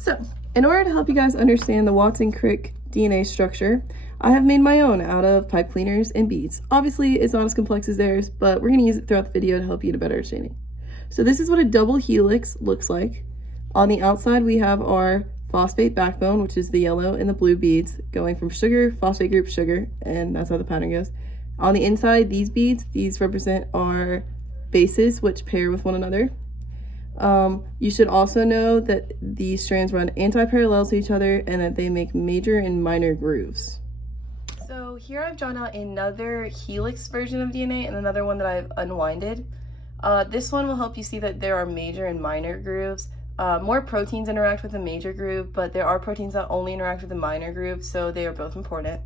So, in order to help you guys understand the Watson-Crick DNA structure, I have made my own out of pipe cleaners and beads. Obviously, it's not as complex as theirs, but we're going to use it throughout the video to help you get a better understanding. So this is what a double helix looks like. On the outside, we have our phosphate backbone, which is the yellow and the blue beads, going from sugar, phosphate group, sugar, and that's how the pattern goes. On the inside, these beads, these represent our bases, which pair with one another. You should also know that these strands run anti-parallel to each other and that they make major and minor grooves. So here I've drawn out another helix version of DNA and another one that I've unwinded. This one will help you see that there are major and minor grooves. More proteins interact with the major groove, but there are proteins that only interact with the minor groove, so they are both important.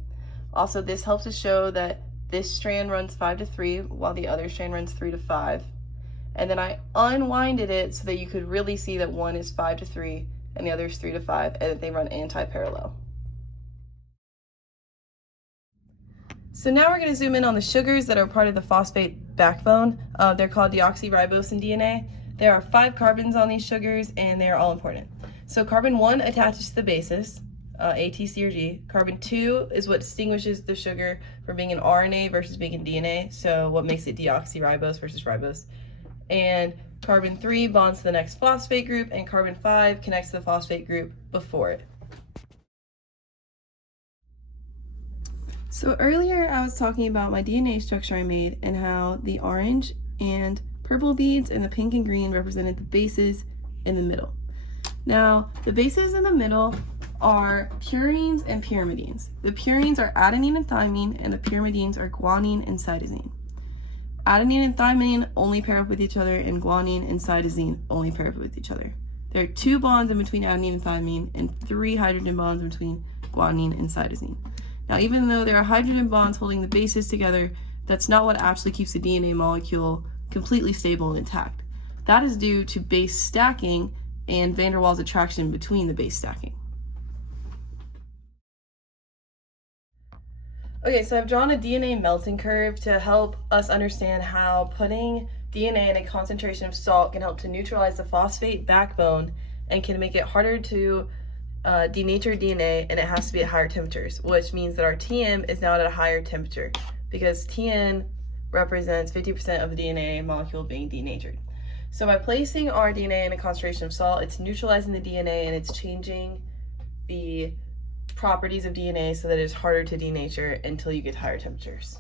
Also, this helps to show that this strand runs 5 to 3 while the other strand runs 3 to 5. And then I unwinded it so that you could really see that one is 5 to 3 and the other is 3 to 5, and that they run anti-parallel. So now we're going to zoom in on the sugars that are part of the phosphate backbone. They're called deoxyribose in DNA. There are 5 carbons on these sugars, and they are all important. So carbon 1 attaches to the bases, A, T, C, or G. Carbon 2 is what distinguishes the sugar from being an RNA versus being in DNA, so what makes it deoxyribose versus ribose. And carbon 3 bonds to the next phosphate group, and carbon 5 connects to the phosphate group before it. So earlier I was talking about my DNA structure I made and how the orange and purple beads and the pink and green represented the bases in the middle. Now, the bases in the middle are purines and pyrimidines. The purines are adenine and thymine, and the pyrimidines are guanine and cytosine. Adenine and thymine only pair up with each other, and guanine and cytosine only pair up with each other. There are 2 bonds in between adenine and thymine, and 3 hydrogen bonds in between guanine and cytosine. Now, even though there are hydrogen bonds holding the bases together, that's not what actually keeps the DNA molecule completely stable and intact. That is due to base stacking and van der Waals attraction between the base stacking. Okay, so I've drawn a DNA melting curve to help us understand how putting DNA in a concentration of salt can help to neutralize the phosphate backbone and can make it harder to denature DNA, and it has to be at higher temperatures, which means that our TM is now at a higher temperature because TN represents 50% of the DNA molecule being denatured. So by placing our DNA in a concentration of salt, it's neutralizing the DNA and it's changing the properties of DNA so that it's harder to denature until you get higher temperatures.